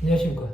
안녕하십니까.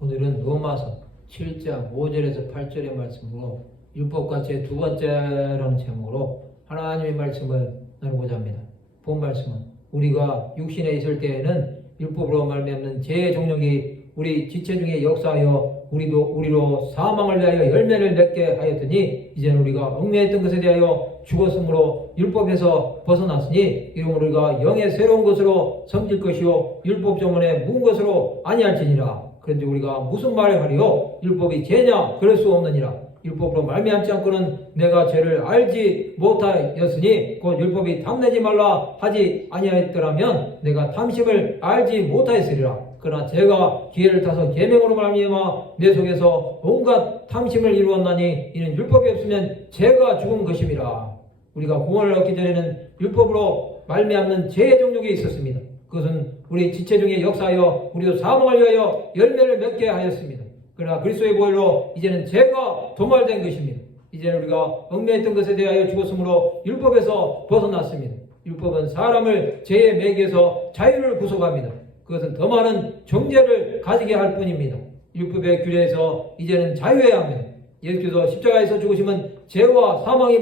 오늘은 로마서 7장 5절에서 8절의 말씀으로 율법과 제 두 번째라는 제목으로 하나님의 말씀을 나누고자 합니다. 본 말씀은 우리가 육신에 있을 때에는 율법으로 말미암는 죄의 종력이 우리 지체 중에 역사하여 우리로 사망을 위하여 열매를 맺게 하였더니 이제는 우리가 얽매였던 것에 대하여 죽었으므로 율법에서 벗어났으니 이러므로 우리가 영의 새로운 것으로 섬길 것이요 율법 조문에 묵은 것으로 아니할지니라. 그런데 우리가 무슨 말을 하리요? 율법이 죄냐? 그럴 수 없느니라. 율법으로 말미암지 않고는 내가 죄를 알지 못하였으니 곧 율법이 탐내지 말라 하지 아니하였더라면 내가 탐심을 알지 못하였으리라. 그러나 제가 기회를 타서 계명으로 말미암아 내 속에서 온갖 탐심을 이루었나니 이는 율법이 없으면 죄가 죽은 것임이라. 우리가 구원을 얻기 전에는 율법으로 말미암는 죄의 종력이 있었습니다. 그것은 우리 지체 중에 역사하여 우리도 사망을 위하여 열매를 맺게 하였습니다. 그러나 그리스도의 보혈로 이제는 죄가 도말된 것입니다. 이제는 우리가 얽매였던 것에 대하여 죽었으므로 율법에서 벗어났습니다. 율법은 사람을 죄의 매개에서 자유를 구속합니다. 그것은 더 많은 정죄를 가지게 할 뿐입니다. 율법의 규례에서 이제는 자유해야 합니다. 예수께서 십자가에서 죽으시면 죄와 사망의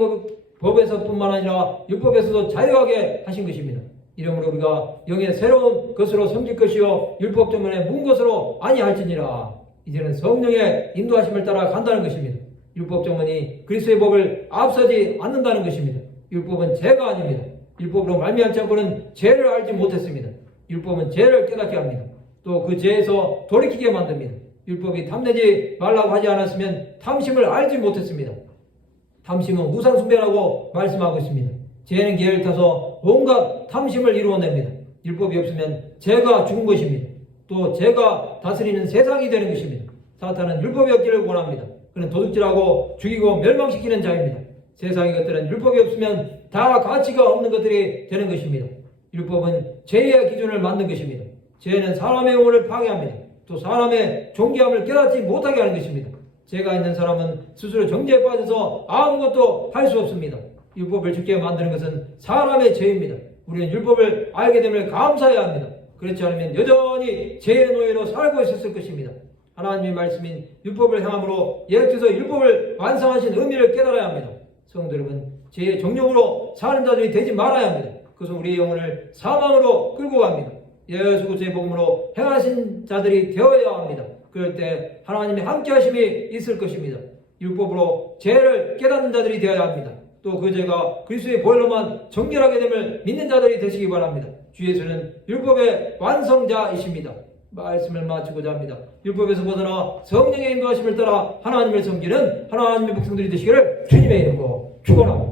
법에서뿐만 아니라 율법에서도 자유하게 하신 것입니다. 이러므로 우리가 영의 새로운 것으로 섬길 것이요 율법 때문에 문 것으로 아니할지니라. 이제는 성령의 인도하심을 따라 간다는 것입니다. 율법 정문이 그리스도의 법을 앞서지 않는다는 것입니다. 율법은 죄가 아닙니다. 율법으로 말미암지 않고는 죄를 알지 못했습니다. 율법은 죄를 깨닫게 합니다. 또 그 죄에서 돌이키게 만듭니다. 율법이 탐내지 말라고 하지 않았으면 탐심을 알지 못했습니다. 탐심은 우상숭배라고 말씀하고 있습니다. 죄는 기회를 타서 온갖 탐심을 이루어냅니다. 율법이 없으면 죄가 죽은 것입니다. 또 죄가 다스리는 세상이 되는 것입니다. 사탄은 율법이 없기를 원합니다. 그는 도둑질하고 죽이고 멸망시키는 자입니다. 세상의 것들은 율법이 없으면 다 가치가 없는 것들이 되는 것입니다. 율법은 죄의 기준을 만든 것입니다. 죄는 사람의 영혼을 파괴합니다. 또 사람의 존귀함을 깨닫지 못하게 하는 것입니다. 죄가 있는 사람은 스스로 정죄에 빠져서 아무것도 할 수 없습니다. 율법을 죽게 만드는 것은 사람의 죄입니다. 우리는 율법을 알게 되면 감사해야 합니다. 그렇지 않으면 여전히 죄의 노예로 살고 있었을 것입니다. 하나님의 말씀인 율법을 행함으로 예수께서 율법을 완성하신 의미를 깨달아야 합니다. 성도 여러분, 죄의 정욕으로 사는 자들이 되지 말아야 합니다. 그것은 우리의 영혼을 사망으로 끌고 갑니다. 예수 그리스도의 복음으로 행하신 자들이 되어야 합니다. 그럴 때 하나님의 함께하심이 있을 것입니다. 율법으로 죄를 깨닫는 자들이 되어야 합니다. 또 그 죄가 그리스도의 보혈로만 정결하게 됨을 믿는 자들이 되시기 바랍니다. 주 예수는 율법의 완성자이십니다. 말씀을 마치고자 합니다. 율법에서 벗어나 성령의 인도하심을 따라 하나님을 섬기는 하나님의 백성들이 되시기를 주님의 이름으로 축원합니다.